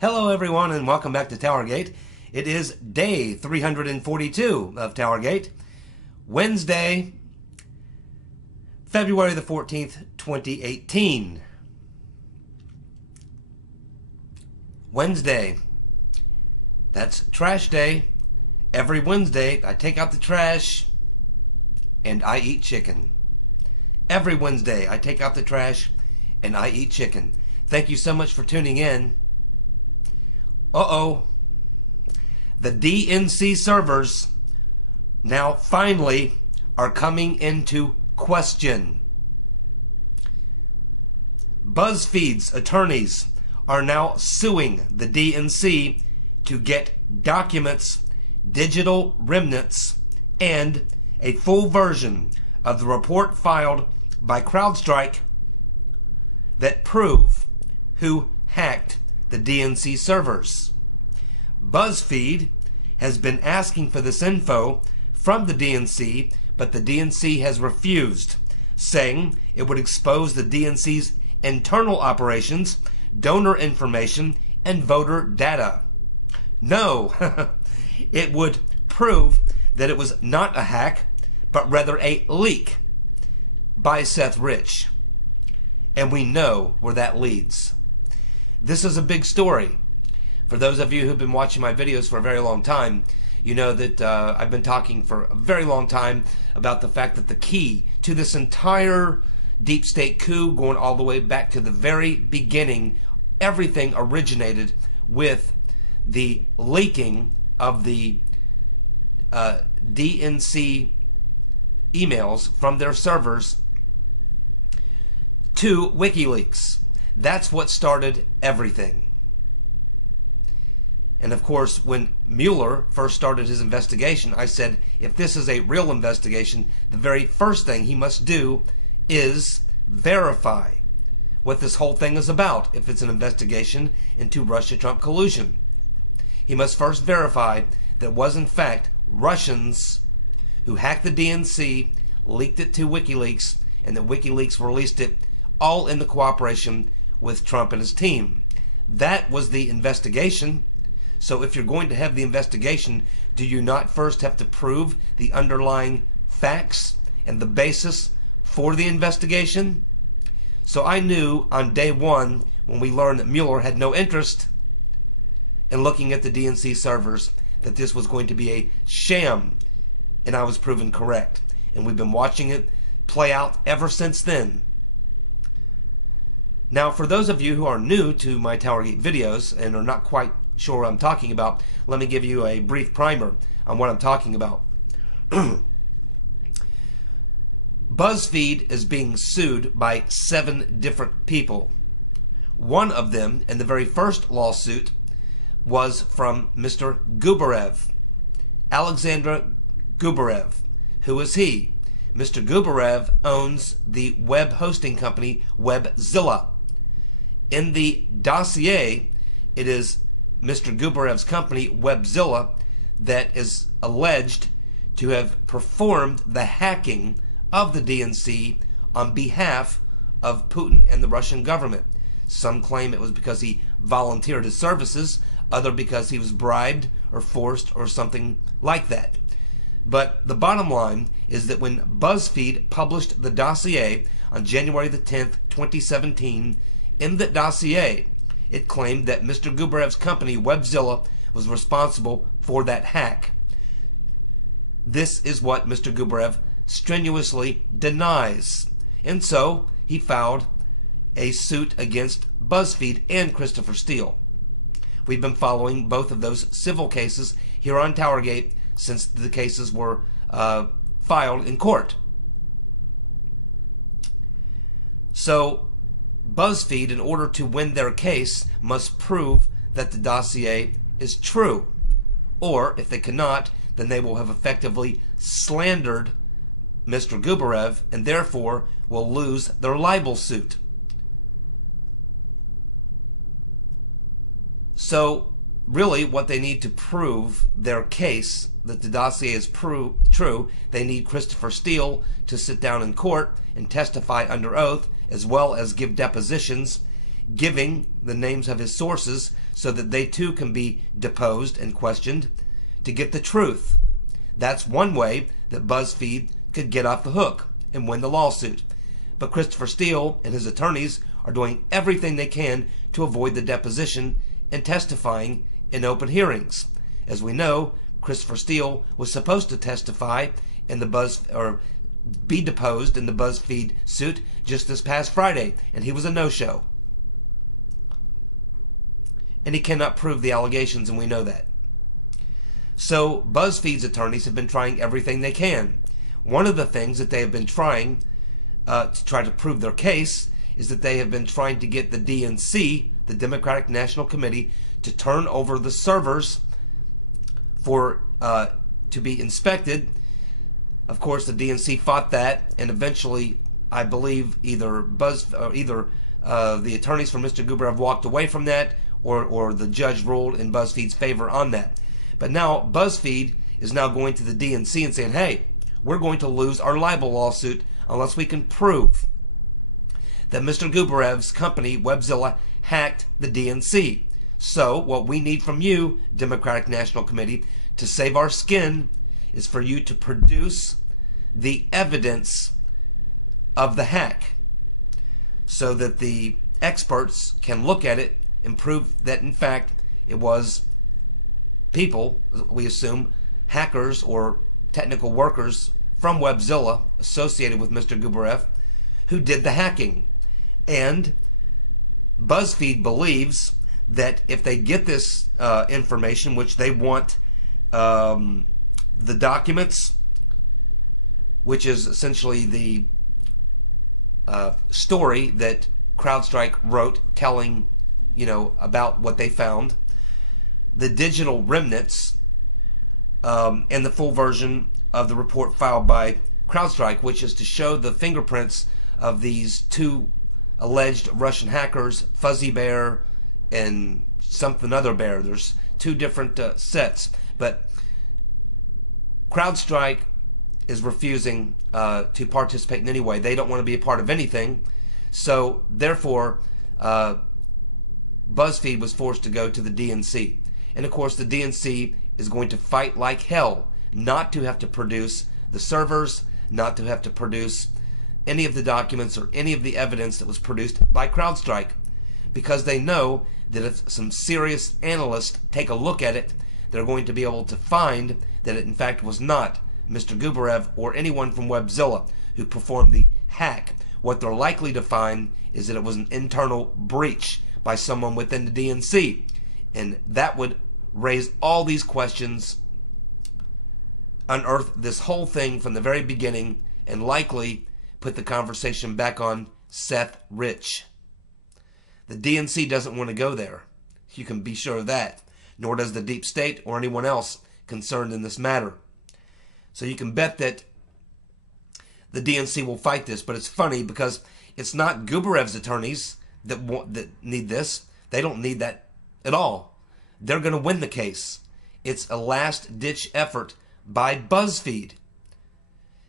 Hello everyone and welcome back to TowerGate. It is day 342 of TowerGate, Wednesday, February the 14th, 2018. Wednesday. That's trash day. Every Wednesday I take out the trash and I eat chicken. Every Wednesday I take out the trash and I eat chicken. Thank you so much for tuning in. Uh-oh. The DNC servers now finally are coming into question. BuzzFeed's attorneys are now suing the DNC to get documents, digital remnants, and a full version of the report filed by Crowdstrike that prove who hacked the DNC servers. BuzzFeed has been asking for this info from the DNC, but the DNC has refused, saying it would expose the DNC's internal operations, donor information, and voter data. No, it would prove that it was not a hack, but rather a leak by Seth Rich. And we know where that leads. This is a big story. For those of you who've been watching my videos for a very long time, you know that I've been talking for a very long time about the fact that the key to this entire deep state coup, going all the way back to the very beginning, everything originated with the leaking of the DNC emails from their servers to WikiLeaks. That's what started everything. And of course, when Mueller first started his investigation, I said, if this is a real investigation, the very first thing he must do is verify what this whole thing is about, if it's an investigation into Russia-Trump collusion. He must first verify that it was in fact Russians who hacked the DNC, leaked it to WikiLeaks, and that WikiLeaks released it all in the cooperation with Trump and his team. That was the investigation. So if you're going to have the investigation, do you not first have to prove the underlying facts and the basis for the investigation? So I knew on day one, when we learned that Mueller had no interest in looking at the DNC servers, that this was going to be a sham, and I was proven correct. And we've been watching it play out ever since then. Now, for those of you who are new to my TowerGate videos and are not quite sure what I'm talking about, let me give you a brief primer on what I'm talking about. BuzzFeed is being sued by 7 different people. One of them, in the very first lawsuit, was from Mr. Gubarev, Alexander Gubarev. Who is he? Mr. Gubarev owns the web hosting company Webzilla. In the dossier, it is Mr. Gubarev's company, Webzilla, that is alleged to have performed the hacking of the DNC on behalf of Putin and the Russian government. Some claim it was because he volunteered his services, other because he was bribed or forced or something like that. But the bottom line is that when BuzzFeed published the dossier on January the 10th, 2017, in the dossier, it claimed that Mr. Gubarev's company, Webzilla, was responsible for that hack. This is what Mr. Gubarev strenuously denies. And so he filed a suit against BuzzFeed and Christopher Steele. We've been following both of those civil cases here on TowerGate since the cases were filed in court. So BuzzFeed, in order to win their case, must prove that the dossier is true. Or, if they cannot, then they will have effectively slandered Mr. Gubarev and therefore will lose their libel suit. So, really, what they need to prove their case, that the dossier is true, they need Christopher Steele to sit down in court and testify under oath, as well as give depositions, giving the names of his sources so that they too can be deposed and questioned to get the truth. That's one way that BuzzFeed could get off the hook and win the lawsuit. But Christopher Steele and his attorneys are doing everything they can to avoid the deposition and testifying in open hearings. As we know, Christopher Steele was supposed to testify in the be deposed in the BuzzFeed suit just this past Friday, and he was a no-show. And he cannot prove the allegations, and we know that. So BuzzFeed's attorneys have been trying everything they can. One of the things that they have been trying to try to prove their case is that they have been trying to get the DNC, the Democratic National Committee, to turn over the servers for to be inspected. Of course, the DNC fought that, and eventually, I believe, either the attorneys for Mr. Gubarev walked away from that, or the judge ruled in BuzzFeed's favor on that. But now BuzzFeed is now going to the DNC and saying, hey, we're going to lose our libel lawsuit unless we can prove that Mr. Gubarev's company, Webzilla, hacked the DNC. So what we need from you, Democratic National Committee, to save our skin is for you to produce the evidence of the hack so that the experts can look at it and prove that, in fact, it was people, we assume, hackers or technical workers from Webzilla associated with Mr. Gubarev who did the hacking. And BuzzFeed believes that if they get this information, which they want the documents, which is essentially the story that Crowdstrike wrote telling, about what they found, the digital remnants, and the full version of the report filed by Crowdstrike, which is to show the fingerprints of these two alleged Russian hackers, Fuzzy Bear and something other bear. There's two different sets, but Crowdstrike is refusing to participate in any way. They don't want to be a part of anything, so therefore BuzzFeed was forced to go to the DNC. And of course the DNC is going to fight like hell not to have to produce the servers, not to have to produce any of the documents or any of the evidence that was produced by Crowdstrike, because they know that if some serious analysts take a look at it, they're going to be able to find that it in fact was not Mr. Gubarev or anyone from Webzilla who performed the hack. What they're likely to find is that it was an internal breach by someone within the DNC, and that would raise all these questions, unearth this whole thing from the very beginning, and likely put the conversation back on Seth Rich. The DNC doesn't want to go there. You can be sure of that. Nor does the deep state or anyone else concerned in this matter. So you can bet that the DNC will fight this. But it's funny because it's not Gubarev's attorneys that need this. They don't need that at all. They're going to win the case. It's a last-ditch effort by BuzzFeed.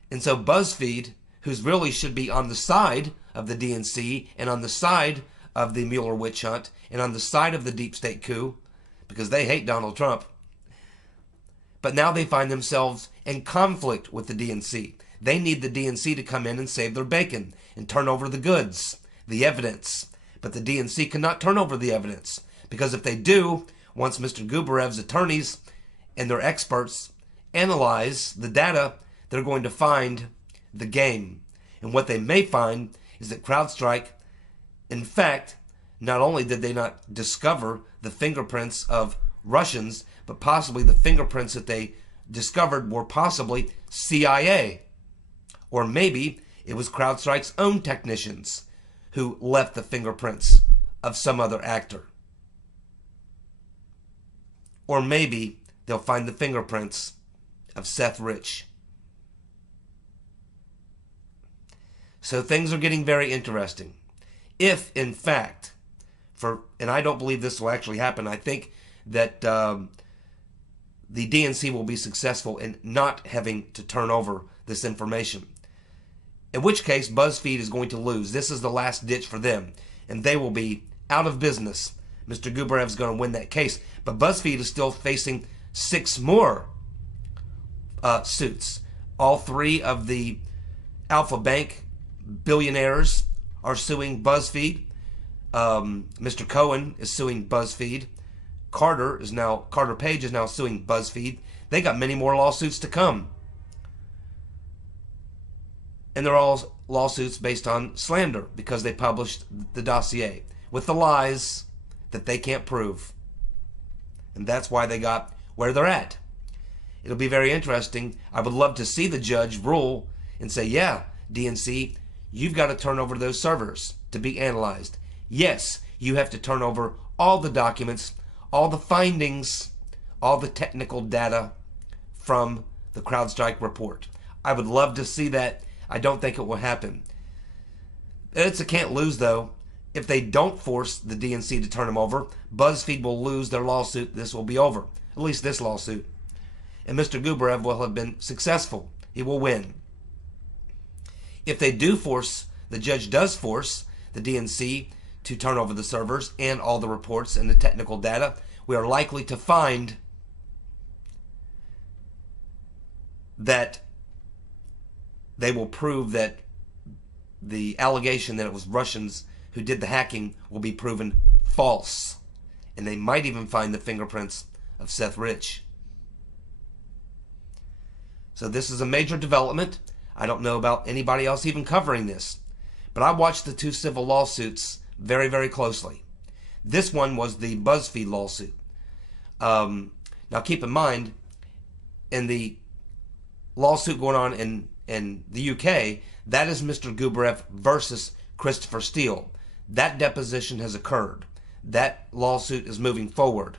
And so BuzzFeed, who's really should be on the side of the DNC and on the side of the Mueller witch hunt and on the side of the deep state coup, because they hate Donald Trump. But now they find themselves in conflict with the DNC. They need the DNC to come in and save their bacon and turn over the goods, the evidence. But the DNC cannot turn over the evidence, because if they do, once Mr. Gubarev's attorneys and their experts analyze the data, they're going to find the game. And what they may find is that Crowdstrike, in fact, not only did they not discover the fingerprints of Russians, but possibly the fingerprints that they discovered were possibly CIA. Or maybe it was Crowdstrike's own technicians who left the fingerprints of some other actor. Or maybe they'll find the fingerprints of Seth Rich. So things are getting very interesting. If, in fact, and I don't believe this will actually happen, I think that the DNC will be successful in not having to turn over this information. In which case, BuzzFeed is going to lose. This is the last ditch for them, and they will be out of business. Mr. Gubarev's going to win that case. But BuzzFeed is still facing 6 more suits. All 3 of the Alpha Bank billionaires are suing BuzzFeed. Mr. Cohen is suing BuzzFeed. Carter Page is now suing BuzzFeed. They got many more lawsuits to come. And they're all lawsuits based on slander because they published the dossier with the lies that they can't prove. And that's why they got where they're at. It'll be very interesting. I would love to see the judge rule and say, yeah, DNC, you've got to turn over those servers to be analyzed. Yes, you have to turn over all the documents, all the findings, all the technical data from the CrowdStrike report. I would love to see that. I don't think it will happen. It's a can't lose, though. If they don't force the DNC to turn them over, BuzzFeed will lose their lawsuit. This will be over. At least this lawsuit. And Mr. Gubarev will have been successful. He will win. If they do force, the judge does force the DNC to turn over the servers and all the reports and the technical data, we are likely to find that they will prove that the allegation that it was Russians who did the hacking will be proven false. And they might even find the fingerprints of Seth Rich. So this is a major development. I don't know about anybody else even covering this. But I watched the 2 civil lawsuits very, very closely. This one was the BuzzFeed lawsuit. Now keep in mind, in the lawsuit going on in the UK, that is Mr. Gubarev versus Christopher Steele. That deposition has occurred. That lawsuit is moving forward.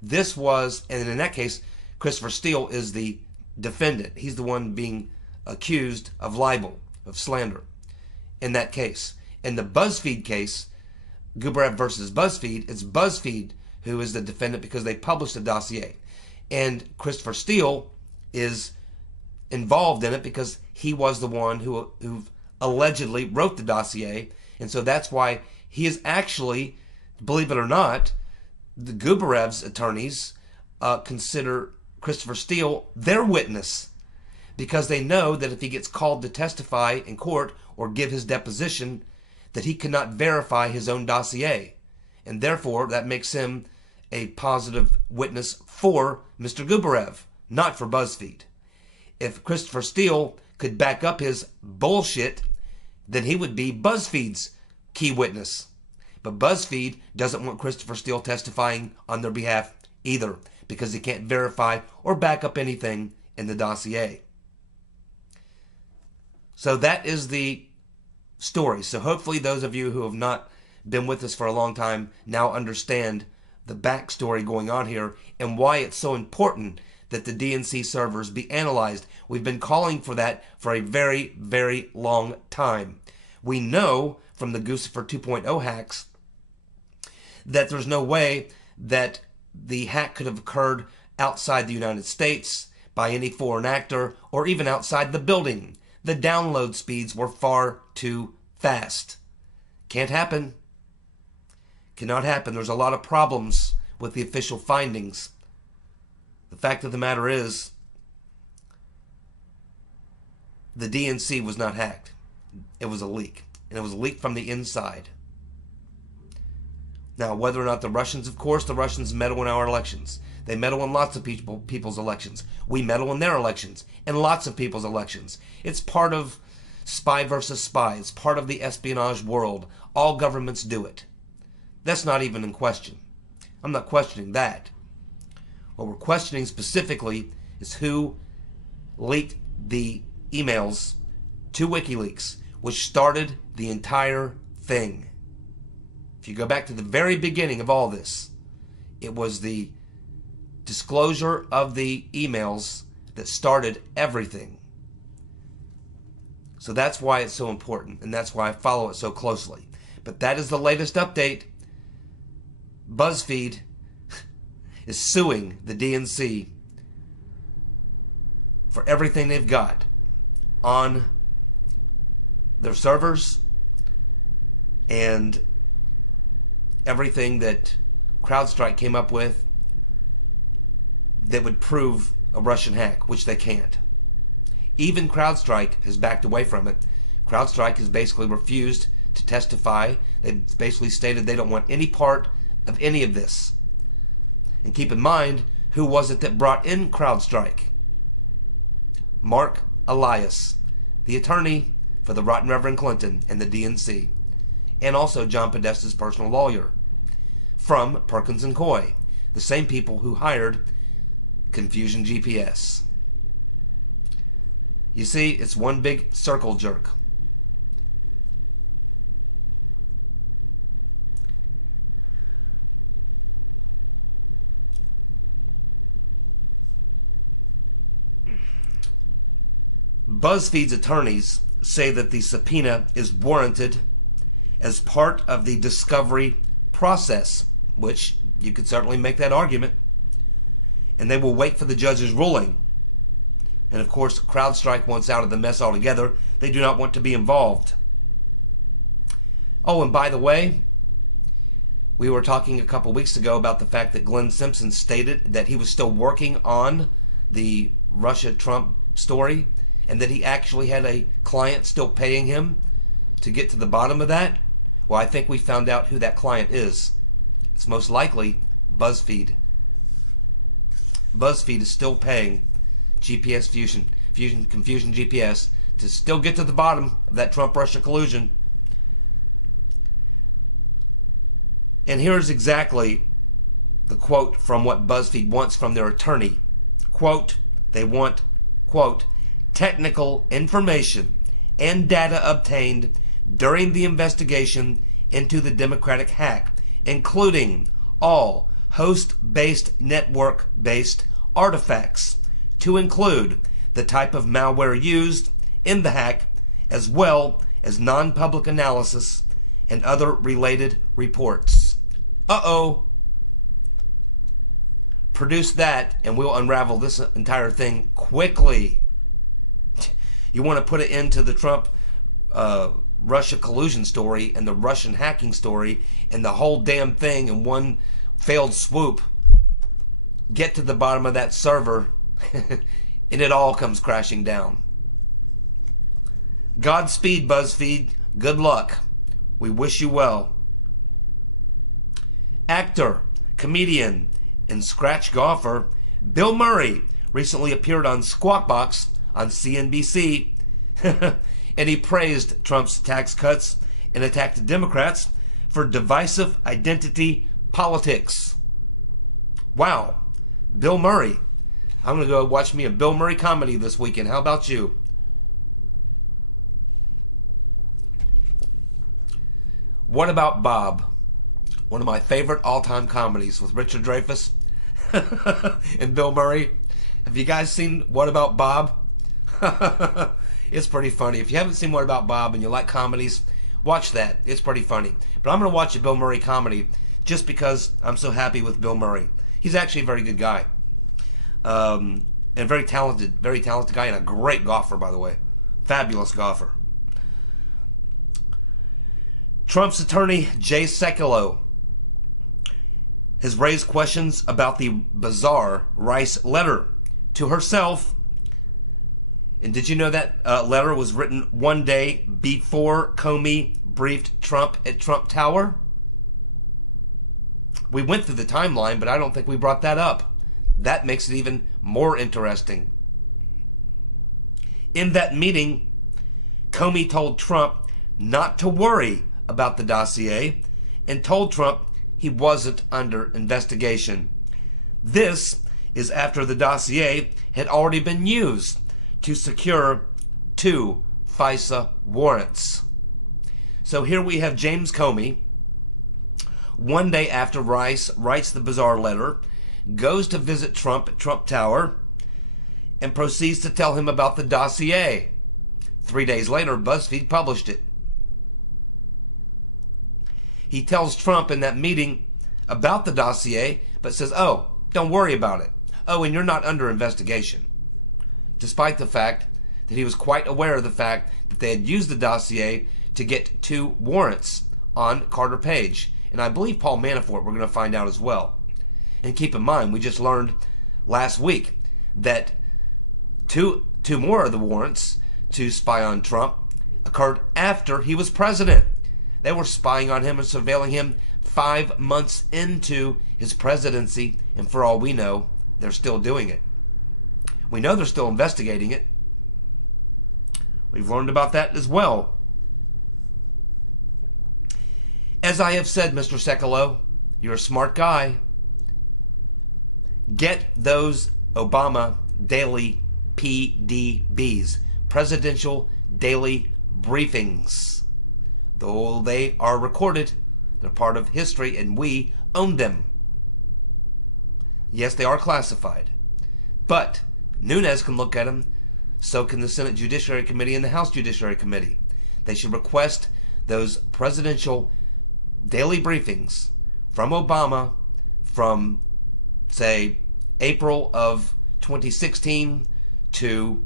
This was, and in that case, Christopher Steele is the defendant. He's the one being accused of libel, of slander in that case. In the BuzzFeed case, Gubarev versus BuzzFeed, it's BuzzFeed who is the defendant because they published the dossier. And Christopher Steele is involved in it because he was the one who allegedly wrote the dossier. And so that's why he is actually, believe it or not, the Gubarev's attorneys consider Christopher Steele their witness because they know that if he gets called to testify in court or give his deposition, that he cannot verify his own dossier. And therefore, that makes him a positive witness for Mr. Gubarev, not for BuzzFeed. If Christopher Steele could back up his bullshit, then he would be BuzzFeed's key witness. But BuzzFeed doesn't want Christopher Steele testifying on their behalf either because he can't verify or back up anything in the dossier. So that is the story. So hopefully those of you who have not been with us for a long time now understand the backstory going on here and why it's so important that the DNC servers be analyzed. We've been calling for that for a very, very long time. We know from the Guccifer 2.0 hacks that there's no way that the hack could have occurred outside the United States by any foreign actor or even outside the building. The download speeds were far too fast. Can't happen. Cannot happen. There's a lot of problems with the official findings. The fact of the matter is, the DNC was not hacked. It was a leak. And it was a leak from the inside. Now, whether or not the Russians, of course, the Russians meddle in our elections. They meddle in lots of people's elections. We meddle in their elections. And lots of people's elections. It's part of spy versus spy. It's part of the espionage world. All governments do it. That's not even in question. I'm not questioning that. What we're questioning specifically is who leaked the emails to WikiLeaks, which started the entire thing. If you go back to the very beginning of all this, it was the disclosure of the emails that started everything. So that's why it's so important, and that's why I follow it so closely. But that is the latest update. BuzzFeed is suing the DNC for everything they've got on their servers and everything that Crowdstrike came up with that would prove a Russian hack, which they can't. Even Crowdstrike has backed away from it. Crowdstrike has basically refused to testify. They've basically stated they don't want any part of any of this. And keep in mind, who was it that brought in Crowdstrike? Mark Elias, the attorney for the Rotten Reverend Clinton and the DNC, and also John Podesta's personal lawyer, from Perkins and Coy, the same people who hired Confusion GPS. You see, it's one big circle jerk. BuzzFeed's attorneys say that the subpoena is warranted as part of the discovery process, which you could certainly make that argument, and they will wait for the judge's ruling. And of course, Crowdstrike wants out of the mess altogether. They do not want to be involved. Oh, and by the way, we were talking a couple weeks ago about the fact that Glenn Simpson stated that he was still working on the Russia-Trump story, and that he actually had a client still paying him to get to the bottom of that. Well, I think we found out who that client is. It's most likely BuzzFeed. BuzzFeed is still paying GPS Confusion GPS to still get to the bottom of that Trump-Russia collusion. And here's exactly the quote from what BuzzFeed wants from their attorney. Quote, they want, quote, technical information and data obtained during the investigation into the Democratic hack, including all host-based, network-based artifacts, to include the type of malware used in the hack, as well as non-public analysis and other related reports. Uh-oh. Produce that and we'll unravel this entire thing quickly. You want to put it into the Trump Russia collusion story and the Russian hacking story and the whole damn thing in one failed swoop. Get to the bottom of that server and it all comes crashing down. Godspeed, BuzzFeed. Good luck. We wish you well. Actor, comedian, and scratch golfer Bill Murray recently appeared on Squawk Box on CNBC, and he praised Trump's tax cuts and attacked Democrats for divisive identity politics. Wow. Bill Murray. I'm going to go watch me a Bill Murray comedy this weekend. How about you? What About Bob? One of my favorite all-time comedies with Richard Dreyfuss and Bill Murray. Have you guys seen What About Bob? It's pretty funny. If you haven't seen What About Bob and you like comedies, watch that. It's pretty funny. But I'm going to watch a Bill Murray comedy just because I'm so happy with Bill Murray. He's actually a very good guy. And very talented guy, and a great golfer, by the way. Fabulous golfer. Trump's attorney, Jay Sekulow, has raised questions about the bizarre Rice letter to herself. And did you know that letter was written one day before Comey briefed Trump at Trump Tower? We went through the timeline, but I don't think we brought that up. That makes it even more interesting. In that meeting, Comey told Trump not to worry about the dossier and told Trump he wasn't under investigation. This is after the dossier had already been used to secure 2 FISA warrants. So here we have James Comey, one day after Rice writes the bizarre letter, goes to visit Trump at Trump Tower, and proceeds to tell him about the dossier. 3 days later, BuzzFeed published it. He tells Trump in that meeting about the dossier, but says, oh, don't worry about it. Oh, and you're not under investigation. Despite the fact that he was quite aware of the fact that they had used the dossier to get 2 warrants on Carter Page. And I believe Paul Manafort, we're going to find out as well. And keep in mind, we just learned last week that two more of the warrants to spy on Trump occurred after he was president. They were spying on him and surveilling him 5 months into his presidency, and for all we know, they're still doing it. We know they're still investigating it. We've learned about that as well. As I have said, Mr. Sekulow, you're a smart guy. Get those Obama daily PDBs, Presidential Daily Briefings. Though they are recorded, they're part of history, and we own them. Yes, they are classified. But Nunes can look at them, so can the Senate Judiciary Committee and the House Judiciary Committee. They should request those presidential daily briefings from Obama from, say, April of 2016 to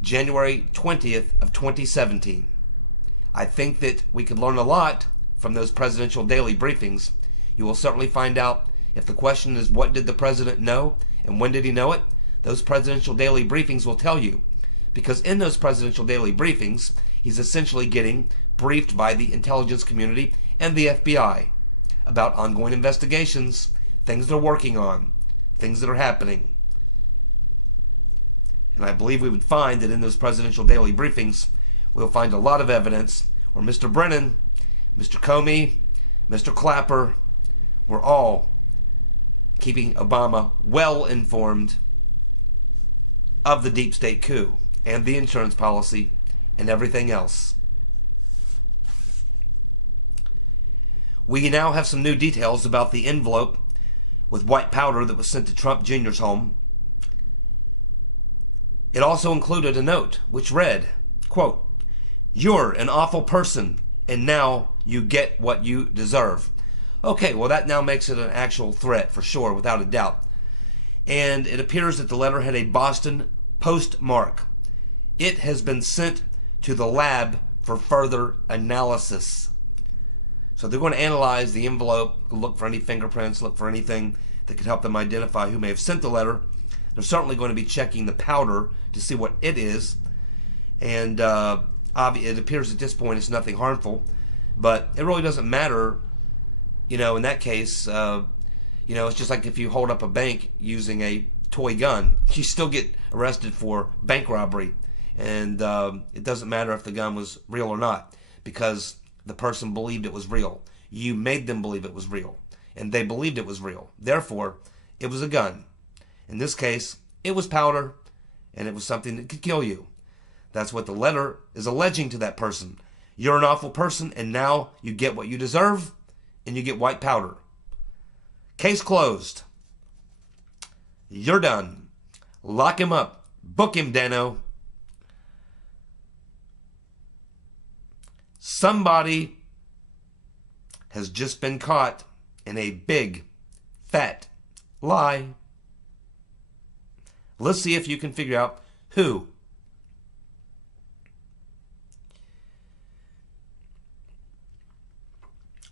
January 20th of 2017. I think that we could learn a lot from those presidential daily briefings. You will certainly find out if the question is, what did the president know and when did he know it? Those presidential daily briefings will tell you. Because in those presidential daily briefings, he's essentially getting briefed by the intelligence community and the FBI about ongoing investigations, things they're working on, things that are happening. And I believe we would find that in those presidential daily briefings, we'll find a lot of evidence where Mr. Brennan, Mr. Comey, Mr. Clapper were all keeping Obama well informed of the deep state coup and the insurance policy and everything else. We now have some new details about the envelope with white powder that was sent to Trump Jr.'s home. It also included a note which read, quote, "You're an awful person, and now you get what you deserve." Okay, well that now makes it an actual threat for sure, without a doubt. And it appears that the letter had a Boston postmark. It has been sent to the lab for further analysis. So they're going to analyze the envelope, look for any fingerprints, look for anything that could help them identify who may have sent the letter. They're certainly going to be checking the powder to see what it is. And it appears at this point it's nothing harmful. But it really doesn't matter, in that case. It's just like if you hold up a bank using a toy gun. You still get arrested for bank robbery. And it doesn't matter if the gun was real or not, because the person believed it was real. You made them believe it was real, and they believed it was real. Therefore, it was a gun. In this case, it was powder, and it was something that could kill you. That's what the letter is alleging to that person. You're an awful person, and now you get what you deserve, and you get white powder. Case closed. You're done. Lock him up. Book him, Dano. Somebody has just been caught in a big, fat lie. Let's see if you can figure out who.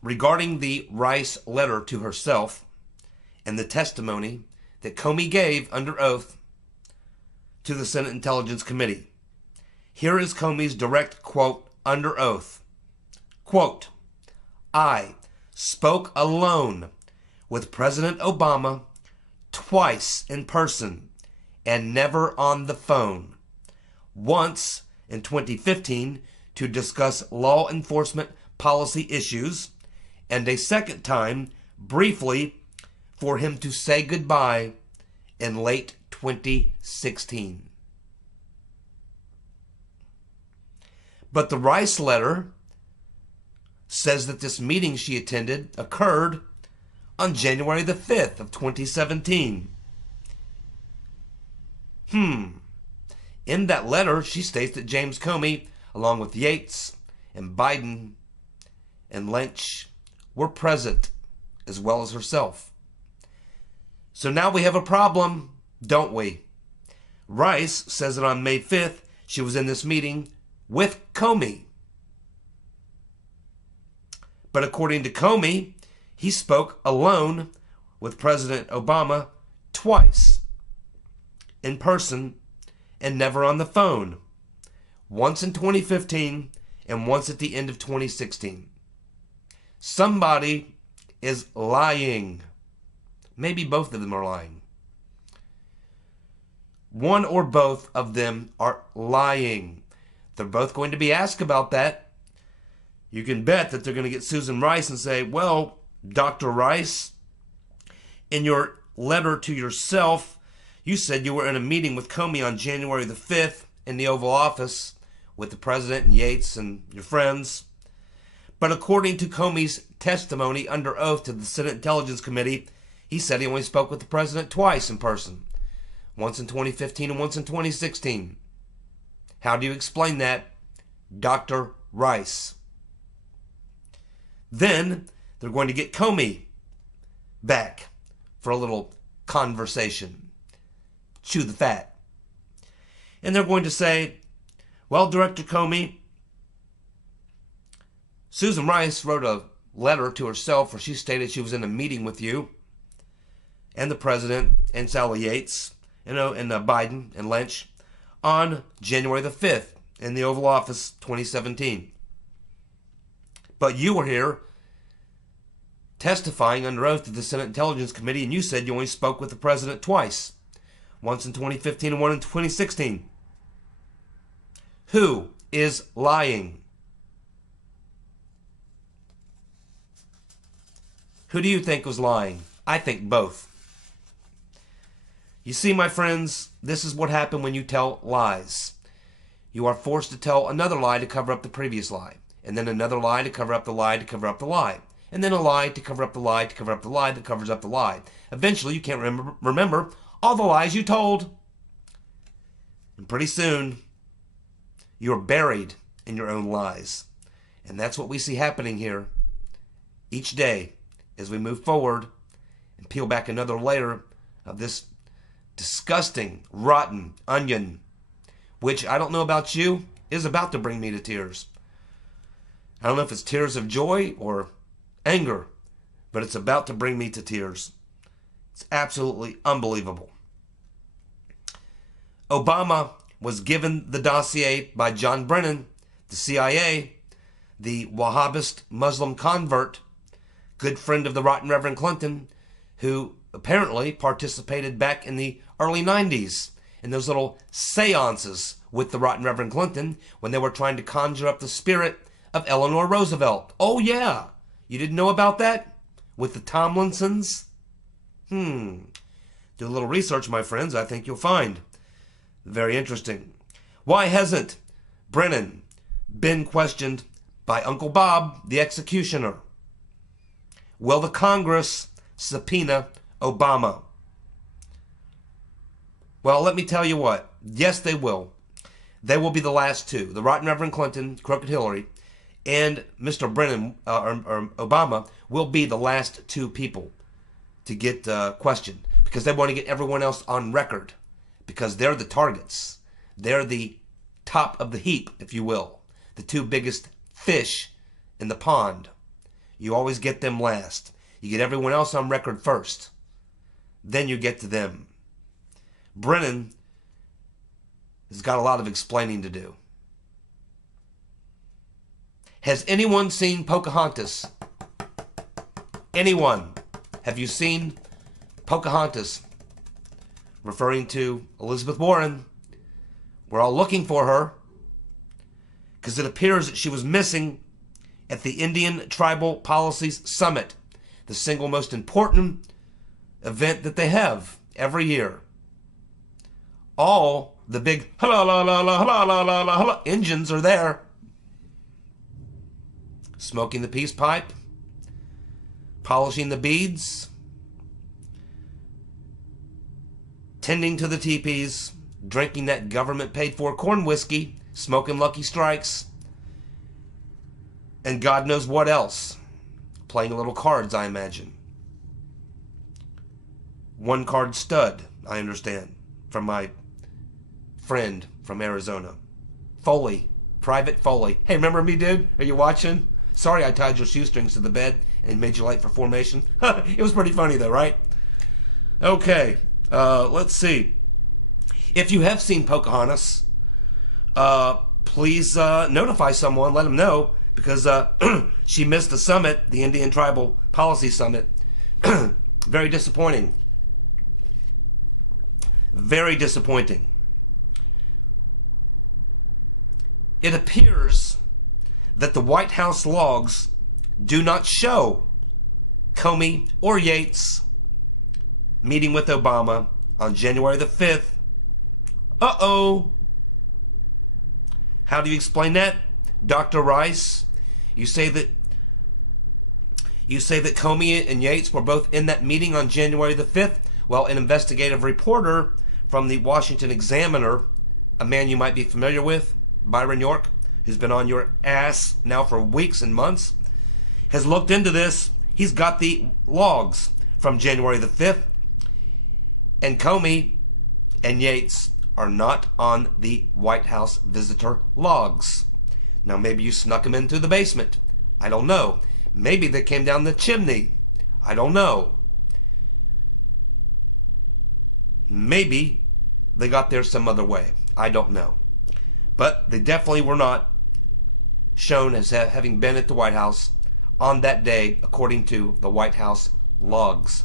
Regarding the Rice letter to herself and the testimony that Comey gave under oath to the Senate Intelligence Committee. Here is Comey's direct quote under oath. Quote, "I spoke alone with President Obama twice in person and never on the phone. Once in 2015 to discuss law enforcement policy issues, and a second time briefly for him to say goodbye in late 2016. But the Rice letter says that this meeting she attended occurred on January the 5th of 2017. In that letter, she states that James Comey, along with Yates and Biden and Lynch, were present, as well as herself. So now we have a problem, don't we? Rice says that on May 5th, she was in this meeting with Comey. But according to Comey, he spoke alone with President Obama twice, in person and never on the phone, once in 2015 and once at the end of 2016. Somebody is lying. Maybe both of them are lying. One or both of them are lying. They're both going to be asked about that. You can bet that they're going to get Susan Rice and say, well, Dr. Rice, in your letter to yourself, you said you were in a meeting with Comey on January the 5th in the Oval Office with the President and Yates and your friends. But according to Comey's testimony under oath to the Senate Intelligence Committee, he said he only spoke with the President twice in person, once in 2015 and once in 2016. How do you explain that, Dr. Rice? Then they're going to get Comey back for a little conversation. Chew the fat. And they're going to say, well, Director Comey, Susan Rice wrote a letter to herself where she stated she was in a meeting with you and the President and Sally Yates and Biden and Lynch on January the 5th in the Oval Office 2017. But you were here testifying under oath to the Senate Intelligence Committee, and you said you only spoke with the President twice, once in 2015 and one in 2016. Who is lying? Who do you think was lying? I think both. You see, my friends, this is what happened when you tell lies. You are forced to tell another lie to cover up the previous lie, and then another lie to cover up the lie to cover up the lie, and then a lie to cover up the lie to cover up the lie that covers up the lie. Eventually, you can't remember all the lies you told. And pretty soon, you're buried in your own lies. And that's what we see happening here each day as we move forward and peel back another layer of this disgusting, rotten onion, which, I don't know about you, is about to bring me to tears. I don't know if it's tears of joy or anger, but it's about to bring me to tears. It's absolutely unbelievable. Obama was given the dossier by John Brennan, the CIA, the Wahhabist Muslim convert, good friend of the rotten Reverend Clinton, who apparently participated back in the early 90s in those little seances with the rotten Reverend Clinton when they were trying to conjure up the spirit of Eleanor Roosevelt. Oh yeah, you didn't know about that? With the Tomlinsons? Do a little research, my friends. I think you'll find very interesting. Why hasn't Brennan been questioned by Uncle Bob, the executioner? Will the Congress subpoena Obama? Well, let me tell you what. Yes, they will. They will be the last two. The rotten Reverend Clinton, crooked Hillary, and Mr. Brennan, or Obama, will be the last two people to get questioned, because they want to get everyone else on record, because they're the targets. They're the top of the heap, if you will. The two biggest fish in the pond. You always get them last. You get everyone else on record first. Then you get to them. Brennan has got a lot of explaining to do. Has anyone seen Pocahontas? Anyone? Have you seen Pocahontas? Referring to Elizabeth Warren. We're all looking for her, because it appears that she was missing at the Indian Tribal Policies Summit, the single most important event that they have every year. All the big engines are there, smoking the peace pipe, polishing the beads, tending to the teepees, drinking that government-paid-for corn whiskey, smoking Lucky Strikes, and God knows what else. Playing a little cards, I imagine. One card stud, I understand, from my friend from Arizona. Foley. Private Foley. Hey, remember me, dude? Are you watching? Sorry I tied your shoestrings to the bed and made you late for formation. It was pretty funny though, right? Okay, let's see. If you have seen Pocahontas, please notify someone, let them know, because she missed the summit, the Indian Tribal Policy Summit. Very disappointing. Very disappointing. It appears that the White House logs do not show Comey or Yates meeting with Obama on January the 5th. Uh-oh. How do you explain that, Dr. Rice? You say that Comey and Yates were both in that meeting on January the 5th? Well, an investigative reporter from the Washington Examiner, a man you might be familiar with, Byron York, who's been on your ass now for weeks and months, has looked into this. He's got the logs from January the 5th, and Comey and Yates are not on the White House visitor logs. Now, maybe you snuck them into the basement. I don't know. Maybe they came down the chimney. I don't know. Maybe they got there some other way. I don't know. But they definitely were not shown as having been at the White House on that day, according to the White House logs.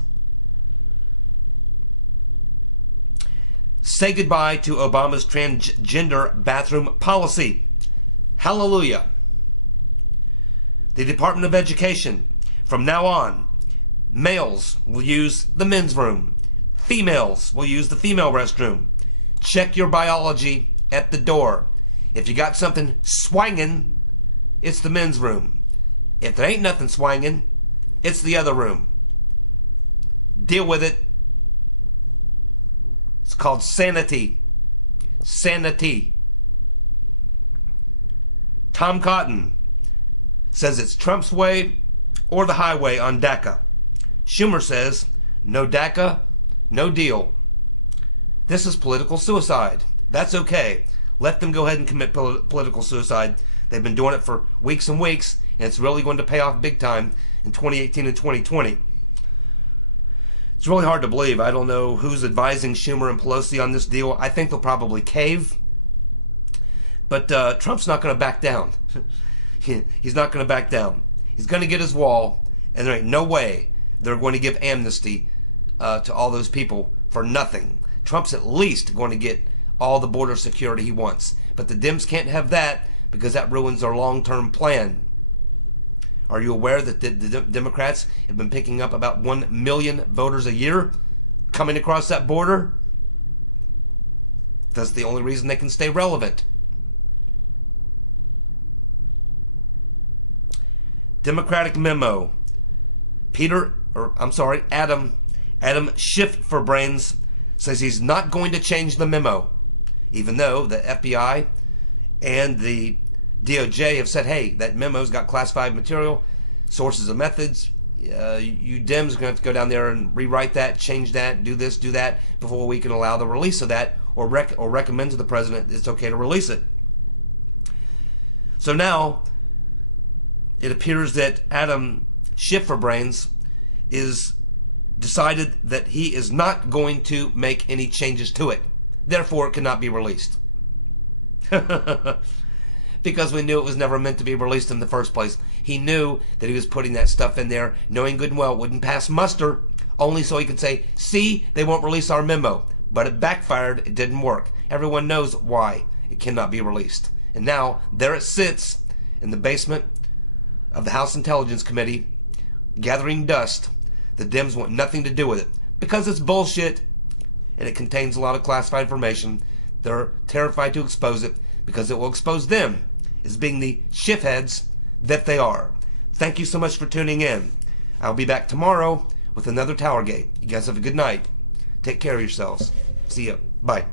Say goodbye to Obama's transgender bathroom policy. Hallelujah. The Department of Education, from now on, males will use the men's room. Females will use the female restroom. Check your biology at the door. If you got something swanging, it's the men's room. If there ain't nothing swanging, it's the other room. Deal with it. It's called sanity. Sanity. Tom Cotton says it's Trump's way or the highway on DACA. Schumer says, no DACA, no deal. This is political suicide. That's okay. Let them go ahead and commit political suicide. They've been doing it for weeks and weeks, and it's really going to pay off big time in 2018 and 2020. It's really hard to believe. I don't know who's advising Schumer and Pelosi on this deal. I think they'll probably cave. But Trump's not going to back down. He's not going to back down. He's going to get his wall, and there ain't no way they're going to give amnesty to all those people for nothing. Trump's at least going to get all the border security he wants. But the Dems can't have that because that ruins their long-term plan. Are you aware that the Democrats have been picking up about 1 million voters a year coming across that border? That's the only reason they can stay relevant. Democratic memo. Adam Schiff for Brains says he's not going to change the memo, even though the FBI and the DOJ have said, hey, that memo's got classified material, sources and methods. You Dems are going to have to go down there and rewrite that, change that, do this, do that, before we can allow the release of that, or recommend to the president it's okay to release it. So now, it appears that Adam Schiff for Brains is decided that he is not going to make any changes to it. Therefore, it cannot be released. Because we knew it was never meant to be released in the first place. He knew that he was putting that stuff in there, knowing good and well it wouldn't pass muster, only so he could say, see, they won't release our memo. But it backfired, it didn't work. Everyone knows why it cannot be released. And now, there it sits in the basement of the House Intelligence Committee, gathering dust. The Dems want nothing to do with it, because it's bullshit, and it contains a lot of classified information. They're terrified to expose it, because it will expose them as being the shift-heads that they are. Thank you so much for tuning in. I'll be back tomorrow with another TowerGate. You guys have a good night. Take care of yourselves. See ya. Bye.